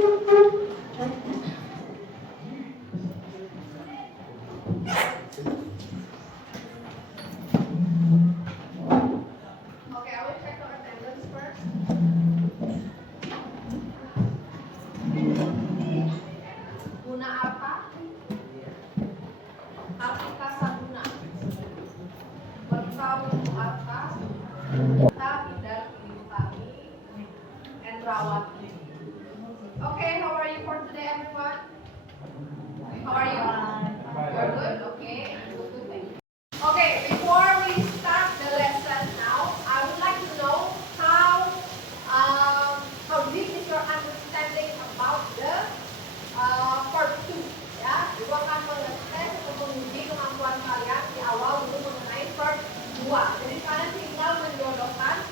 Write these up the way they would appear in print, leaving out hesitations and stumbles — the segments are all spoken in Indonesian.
I will check your attendance first. Guna apa? Artika Sabuna. Berkawin atas. Kita tidak kami. Endrawati. Okay, how are you for today, everyone? How are you? You're good? Okay. Good, thank you. Okay, before we start the lesson now, I would like to know how deep is your understanding about the part 2. Ya, Ibu akan mengetes atau menguji kemampuan kalian di awal dulu mengenai part 2. Jadi kalian tinggal menjodohkan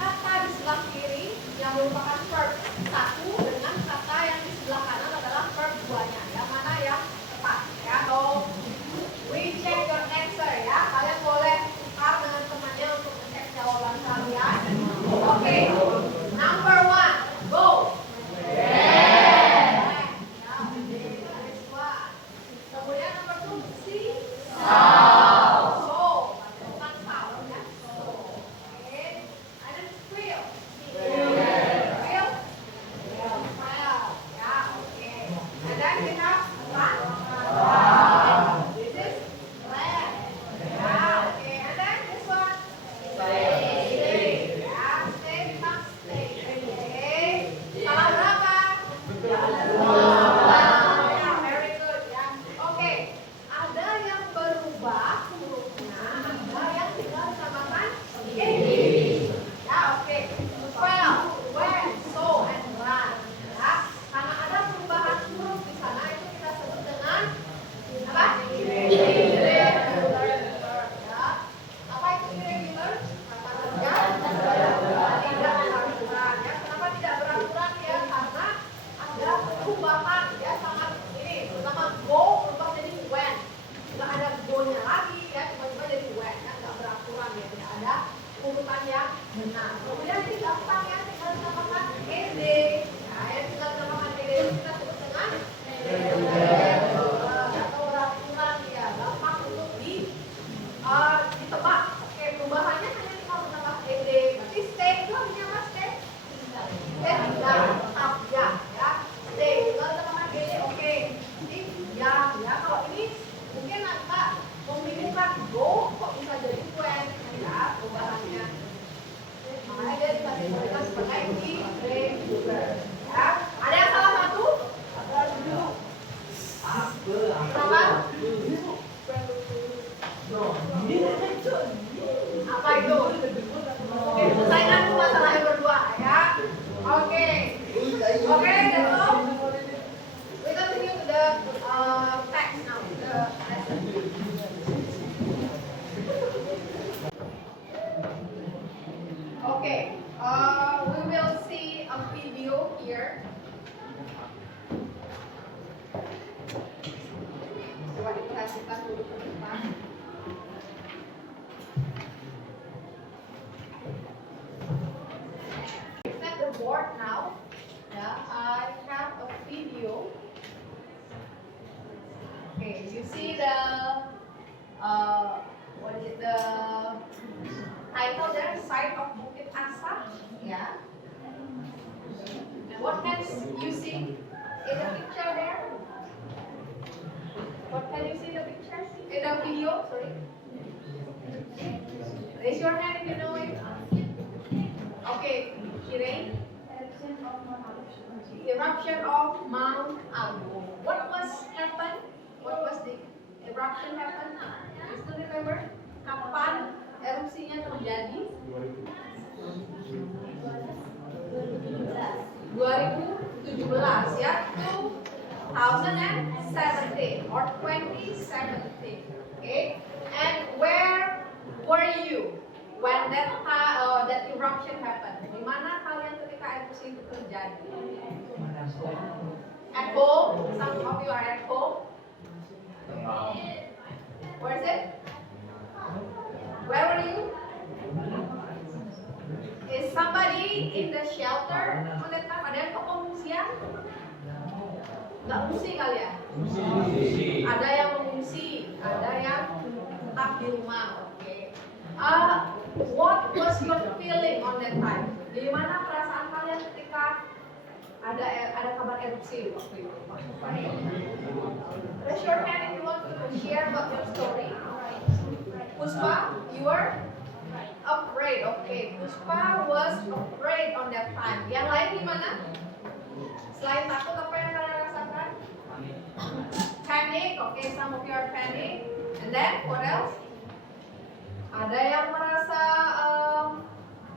kata di sebelah kiri yang merupakan verb 1 dengan kata yang di sebelah kanan adalah verb 2-nya. Yang mana yang tepat ya. So we check your answer ya. Kalian boleh tukar dengan temannya untuk cek jawaban kalian. Oke. Number 1, go. Kemudian number 2, see. What can you see in the picture there? What can you see in the picture? In the video, sorry. Raise your hand if you know it. Okay, Shireen. Eruption of Mount Agung. What was happened? What was the eruption happened? You still remember? Kapan erupsinya terjadi? 2017 ya, 2017 or 2017. Okay, and where were you when that eruption happened? Di mana kalian ketika erupsi itu terjadi? At home. Some of you are at home. Where is it? Where were you? Is somebody in the shelter on that time? Ada yang ke pengungsian? Nggak ngungsi kalian? Ada yang mengungsi, ada yang tetap di rumah. Oke. What was your feeling on that time? Gimana perasaan kalian ketika ada kabar erupsi waktu itu? Raise your hand if you want to share about your story. Puspa, you were afraid. Okay, Puspa was afraid on that time. Yang lain gimana? Selain takut, apa yang kalian rasakan? Panic. Okay, some of you are panic. And then what else? Ada yang merasa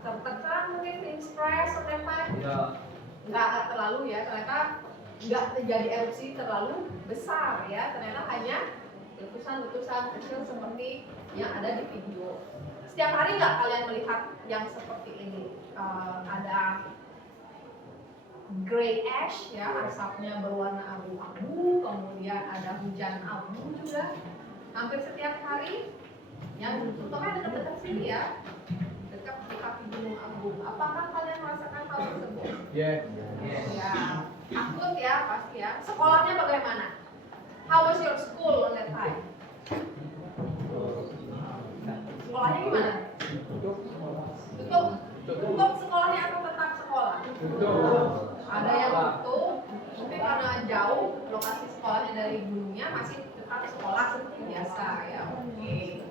tertekan mungkin, stress on that time? Nggak terlalu ya, ternyata nggak terjadi erupsi terlalu besar ya, ternyata hanya letusan-letusan kecil seperti yang ada di video. Setiap hari nggak kalian melihat yang seperti ini? Ada gray ash ya, asapnya berwarna abu-abu, kemudian ada hujan abu juga hampir setiap hari yang terutama dekat-dekat sini ya, dekat di kaki Gunung Agung. Apakah kalian merasakan hal tersebut? Ya, takut ya pasti ya. Sekolahnya bagaimana? How was your school on that time? Sekolahnya gimana? Tutup sekolahnya atau tetap sekolah? Ada yang tutup, mungkin karena jauh lokasi sekolahnya dari gunungnya, masih tetap sekolah seperti biasa ya. Oke.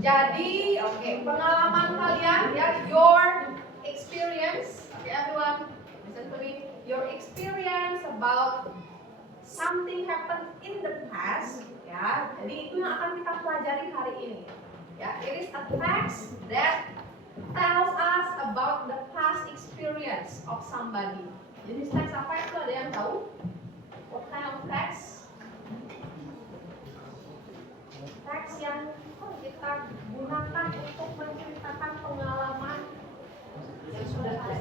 Jadi, pengalaman kalian ya, your experience, everyone listen to me, your experience about something happened in the past, ya. Jadi itu yang akan kita pelajari hari ini. Ya, it is a text that tells us about the past experience of somebody. Jadi teks apa itu, ada yang tahu? What kind of text? Teks yang kita gunakan untuk menceritakan pengalaman yang sudah ada.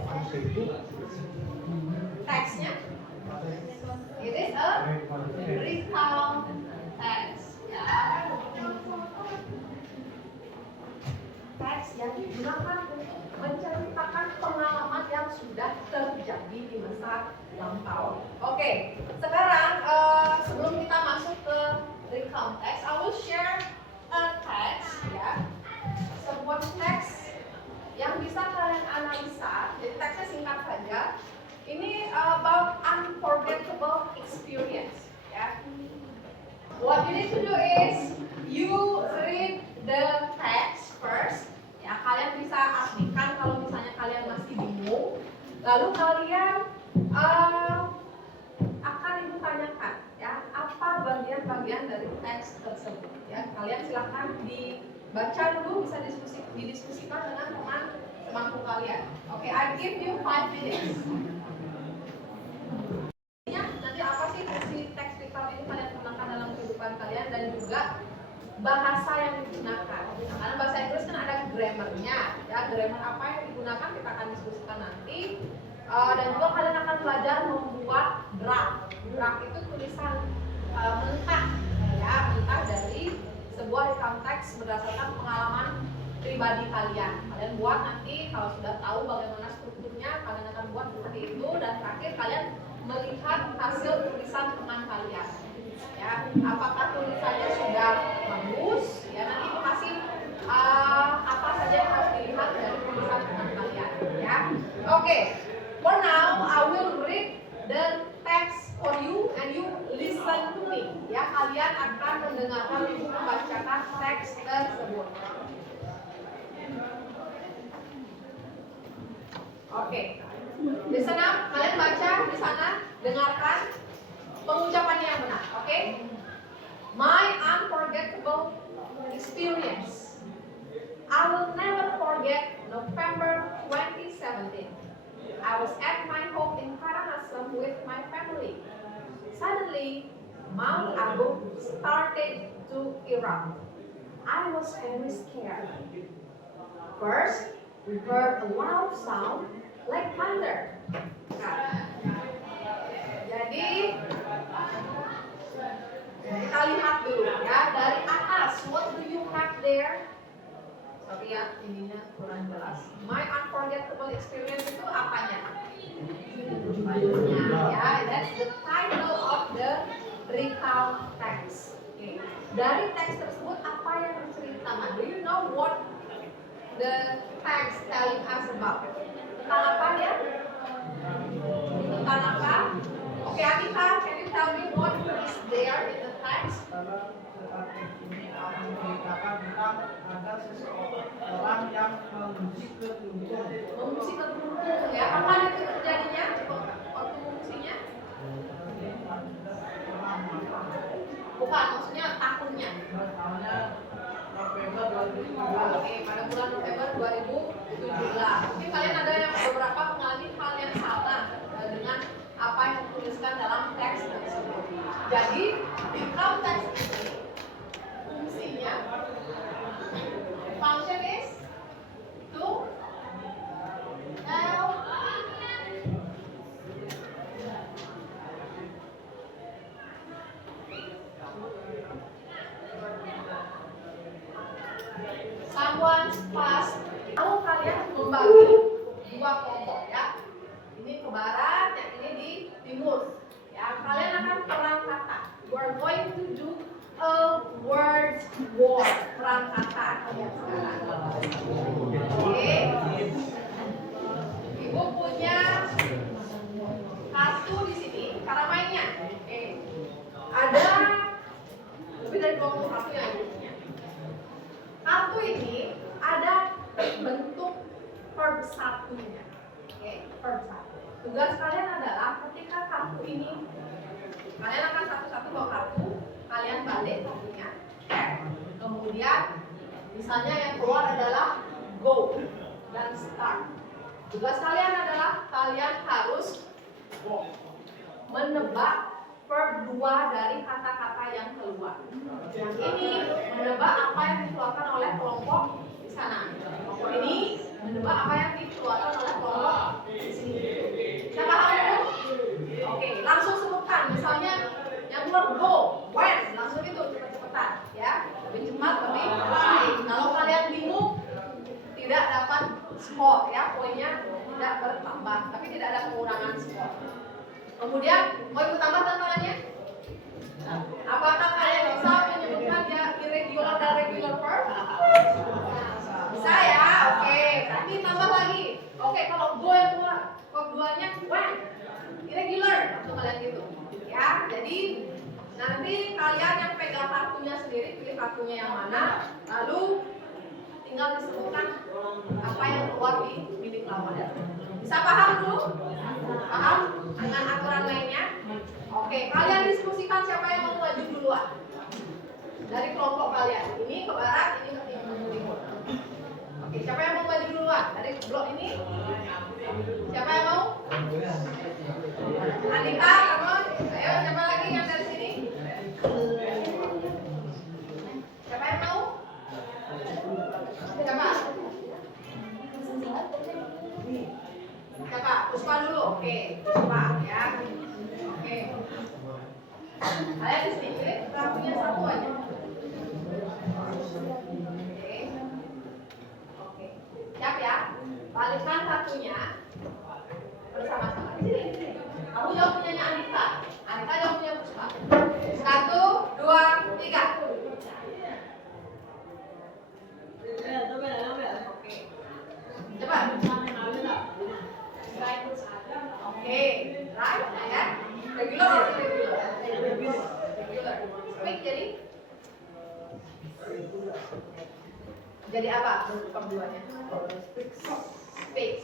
Teksnya, it is a recount text. Ya. Teks yang digunakan untuk menceritakan pengalaman yang sudah terjadi di masa lampau. Oke, sekarang sebelum kita masuk ke recount text, I will share a text ya, sebuah teks yang bisa kalian analisa. Jadi teksnya singkat saja. Ini about unforgettable experience. Ya. What you need to do is you read the text first. Ya, kalian bisa artikan kalau misalnya kalian masih bingung. Lalu kalian akan ibu tanyakan, ya, apa bagian-bagian dari teks tersebut. Ya, kalian silakan dibaca dulu, bisa didiskusikan dengan teman semampu kalian. Oke, I give you 5 minutes. Nanti apa sih fungsi teks recount ini kalian gunakan dalam kehidupan kalian, dan juga bahasa yang digunakan. Karena bahasa Inggris kan ada grammarnya, ya, grammar apa yang digunakan kita akan diskusikan nanti. Dan juga kalian akan belajar membuat draft. Draft itu tulisan mentah, ya, mentah dari sebuah recount text berdasarkan pengalaman pribadi kalian. Kalian buat nanti, kalau sudah tahu bagaimana strukturnya, kalian akan buat seperti itu, dan terakhir kalian melihat hasil tulisan teman kalian. Ya, apakah tulisannya sudah bagus? Ya, nanti itu masih apa saja yang harus dilihat dari tulisan teman kalian. Ya, oke. For now, I will read the text for you and you listen to me. Ya, kalian akan mendengarkan ibu membacakan teks tersebut. Oke. Listen up, kalian baca di sana, dengarkan pengucapannya yang benar, oke? My unforgettable experience. I will never forget November 2017. I was at my home in Karangasem with my family. Suddenly, Mount Agung started to erupt. I was very scared. First, we heard a loud sound like thunder. Jadi kita lihat dulu ya dari atas. What do you have there? Sorry ya, ininya kurang jelas. My unforgettable experience itu apanya? Ya, that's the title dari teks tersebut apa yang diceritakan. Do you know what the text telling us about? Tentang apa ya? Tentang apa? Oke, Anita, can you tell me what is there in the text? Menceritakan tentang ada seseorang yang mengungsi ke gunung. Mengungsi ke gunung, ya. Kapan itu terjadinya? Waktu mengungsinya? Bukan, maksudnya tahunnya. Tahunnya November 2017. Oke, pada bulan November 2017. Mungkin kalian ada yang beberapa mengalami hal yang sama dengan apa yang dituliskan dalam teks tersebut. Jadi, di dalam teks ini fungsinya function is to help someone's past. Kalau kalian membagi dua kelompok ya, ini ke barat, yang ini di timur. Ya, kalian akan perang kata. We're going to do a word war, perang kata kalian sekarang. Oke. Ibu punya kartu di sini, cara mainnya. Oke. Ada lebih dari 20 kartu yang ibu punya. Kartu ini ada bentuk verb satunya. Oke, verb satu. Tugas kalian adalah ketika kartu ini, kalian akan satu-satu bawa kartu, kalian balik kartunya. Kemudian, misalnya yang keluar adalah go dan start. Tugas kalian adalah kalian harus menebak verb 2 dari kata-kata yang keluar. Yang ini menebak apa yang dikeluarkan oleh kelompok di sana. Kelompok ini menebak apa yang dikeluarkan oleh kelompok di sini. Kita paham dulu? Oke, langsung sebutkan. Misalnya yang keluar go, when, langsung itu cepat-cepatan, ya. Lebih cepat, lebih baik. Kalau kalian bingung, tidak dapat skor, ya. Poinnya tidak bertambah, tapi tidak ada pengurangan skor. Kemudian, mau ibu tambah tantangannya? Apakah kalian bisa menyebutkan ya irregular dan regular verb? Bisa ya, oke. Tapi tambah lagi. Oke, kalau go yang keluar, verb 2-nya when? Irregular, waktu kalian gitu. Ya, jadi nanti kalian yang pegang kartunya sendiri, pilih kartunya yang mana, lalu tinggal disebutkan apa yang keluar di milik lawan. Bisa paham dulu? Paham dengan aturan mainnya? Oke, kalian diskusikan siapa yang mau maju duluan dari kelompok kalian. Ini ke barat, ini ke timur. Oke, siapa yang mau maju duluan dari blok ini? Siapa yang mau? Anita, kamu? Ayo, siapa lagi yang dari sini? Siapa yang mau? Siapa? Siapa? Puspa dulu. Oke, Puspa ya. Oke. Kalian di sini kartunya satu aja. Oke. Siap ya? Balikkan kartunya bersama-sama di sini. Kamu jawab punyanya Anita. Anita jawab punya Puspa. 1, 2, 3. Oke. Cepat. Oke, right, ya. Regular atau irregular? Regular. Speak jadi apa? Keduanya. Speak,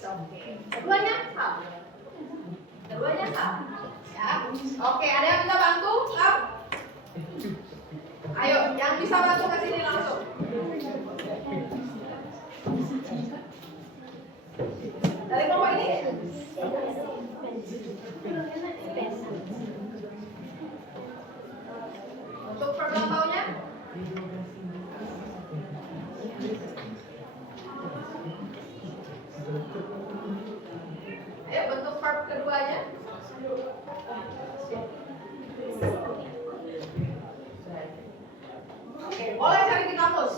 oke. Keduanya sama. Ya. Oke, ada yang bisa bantu? Kap? Ayo, yang bisa bantu ke sini langsung. Dari kelompok ini? Untuk perlampaunya? Ayo bentuk verb keduanya. Oke, boleh cari di kamus.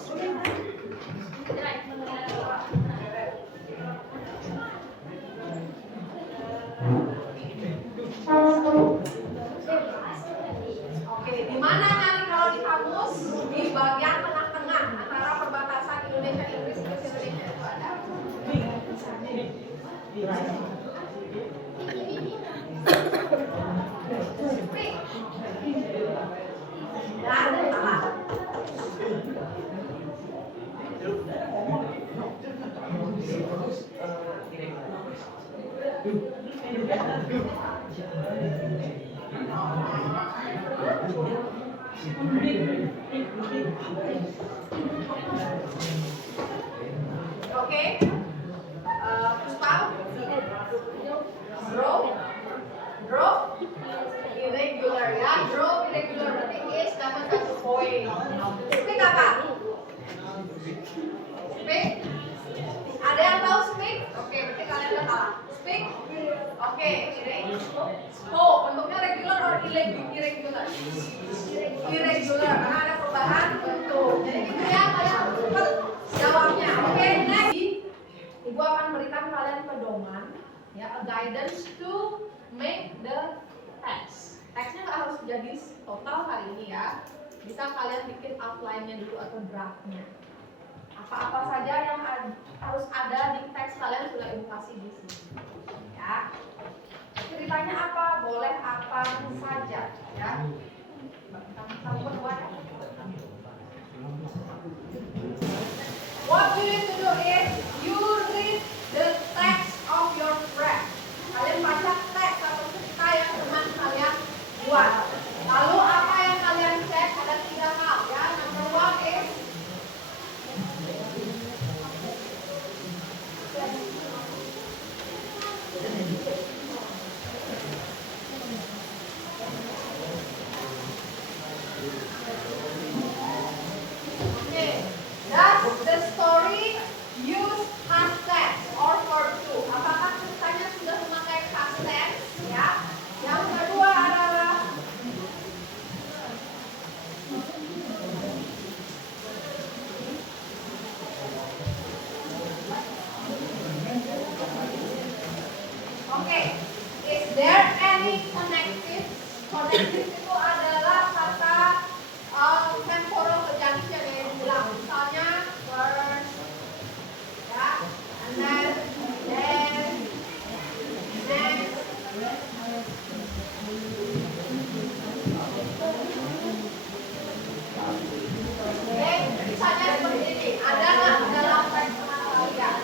Oke, di mana nyari kalau di kamus? Oke, Puspa, draw, irregular ya, draw irregular berarti is dapat 1 poin. Speak apa? Speak. Ada yang tahu speak? Oke, berarti kalian udah salah. Speak. Oke, spoke. Bentuknya regular or irregular? Irregular, karena ada perubahan bentuk. Jadi gitu ya, kalian harus cepat jawabnya. Oke, next. Ibu akan berikan kalian pedoman, ya, a guidance to make the text. Teksnya nggak harus jadi total hari ini ya. Bisa kalian bikin outline-nya dulu atau draft-nya. Apa-apa saja yang harus ada di teks kalian sudah ibu kasih di sini. Ya. Ceritanya apa? Boleh apa saja, ya. What you need to do is you read the text of your friend. Kalian baca teks atau cerita yang teman kalian buat. Lalu apa yang kalian cek? Ada 3 hal ya. Number 1 is does the story use past tense or verb to? Apakah ceritanya sudah memakai past tense? Ya. Yang kedua adalah is there any connective? Connective itu adalah kata temporal conjunction yang dibilang. Misalnya first, ya, and then next. Oke, misalnya seperti ini. Ada nggak dalam teks kalian?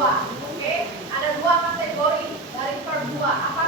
2. Oke, ada 2 kategori dari part 2. Apa